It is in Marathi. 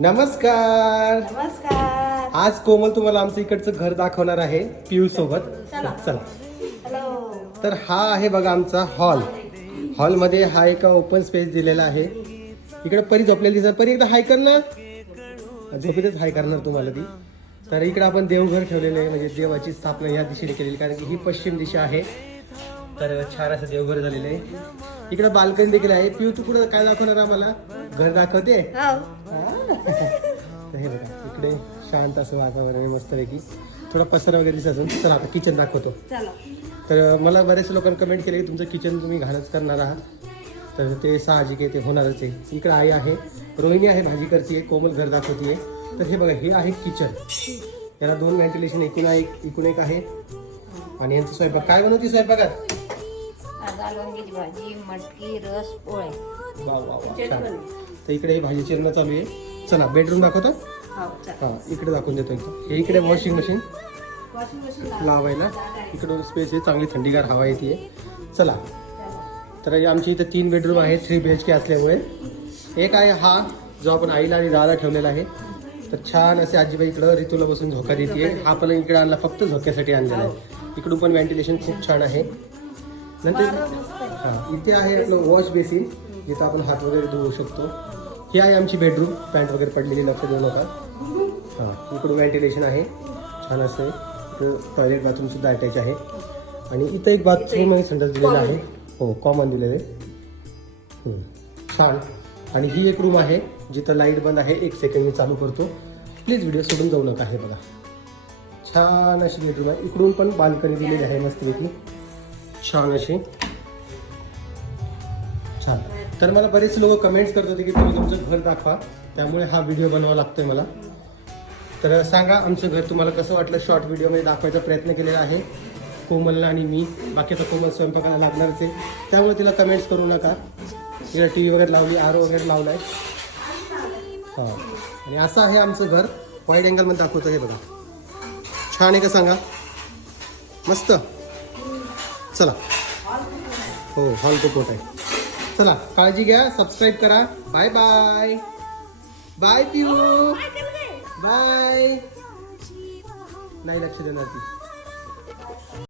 नमस्कार. नमस्कार. आज कोमल तुम्हाला आमचं इकडचं घर दाखवणार आहे पियू सोबत. चला. हॅलो. तर हा आहे बघा आमचा हॉल. हॉलमध्ये हा एक ओपन स्पेस दिलेला आहे. इकडे परी झोपलेली दिसत. परी एकदा हाय कर ना. झोपेतच हाय करणार तुम्हाला ती. तर इकडे आपण देवघर ठेवलेलं आहे, म्हणजे देवाची स्थापना या दिशेने केलेली, कारण की ही पश्चिम दिशा आहे. तर छान असं देवघर झालेलं आहे. इकडे बाल्कनी देखील आहे. पियू तू कुठं काय दाखवणार आम्हाला? घर दाखवते. तर हे बघा इकडे शांत असं वातावरण आहे मस्तपैकी. थोडा पसरा वगैरे दिसत असेल. चला आता किचन दाखवतो. तर मला बरेच लोकांनी कमेंट केले की तुमचं किचन तुम्ही घाणच करणार आहात. तर ते साहजिक आहे, ते होणारच आहे. इकडे आई आहे, रोहिणी आहे, भाजी करते, कोमल घर दाखवते. तर हे बघा हे आहे किचन. याला 2 व्हेंटिलेशन इकडून एक आहे. आणि यांचा स्वयंपाक काय बनवते स्वयंपाकात? वांग्याची भाजी, मटकी, रस, पोळे. वा वा वा छान. तर इकडे हे भाजी चिरणं चालू आहे. चला बेडरूम दाखवतो. हा इकडे दाखवून देतो. हे इकडे वॉशिंग मशीन लावायला. इकडं स्पेस आहे, चांगली थंडीगार हवा येते. चला तर आमची इथं 3 बेडरूम आहे 3 BHK असल्यामुळे. एक आहे हा जो आपण आईला आणि दादा ठेवलेला आहे. तर छान असे आजीबाई इकडं ऋतूला बसून झोका देते. हा पण इकडे आणला फक्त झोक्यासाठी आणलेला आहे. इकडून पण व्हेंटिलेशन खूप छान आहे. नंतर हां इथे आहे आपलं वॉश बेसिन, जिथं आपण हात वगैरे धुवू शकतो. ही आहे आमची बेडरूम. पॅन्ट वगैरे पडलेली लक्ष देऊ नका. हां इकडून व्हेंटिलेशन आहे छान असं. इकडं टॉयलेट बाथरूम सुद्धा अटॅच आहे. आणि इथं एक बाथरूम आणि संडास दिलेला आहे. हो कॉमन दिलेलं आहे. छान. आणि ही एक रूम आहे जिथं लाईट बंद आहे. 1 सेकंड मी चालू करतो. प्लीज व्हिडिओ सोडून जाऊ नका. हे बघा छान अशी बेडरूम आहे. इकडून पण बाल्कनी दिलेली आहे मस्तपैकी छान अशी. छान. तर मला बरेच लोक कमेंट्स करत होते की तुम्ही तुमचं घर दाखवा, त्यामुळे हा व्हिडिओ बनवावा लागतोय मला. तर सांगा आमचं घर तुम्हाला कसं वाटलं. शॉर्ट व्हिडिओमध्ये दाखवायचा प्रयत्न केलेला आहे कोमलला आणि मी. बाकीचा कोमल स्वयंपाकाला लागणारच आहे, त्यामुळे तिला कमेंट्स करू नका. तिला TV वगैरे लावली, RO वगैरे लावला आहे. हां आणि असं आहे आमचं घर. वाईड अँगलमध्ये दाखवतो. हे बघा छान आहे का सांगा. मस्त. चला हो हॉल खूप मोठा आहे. चला काळजी घ्या, सबस्क्राईब करा. Bye bye. Bye Piu. Bye. नाही लक्ष देणार ती.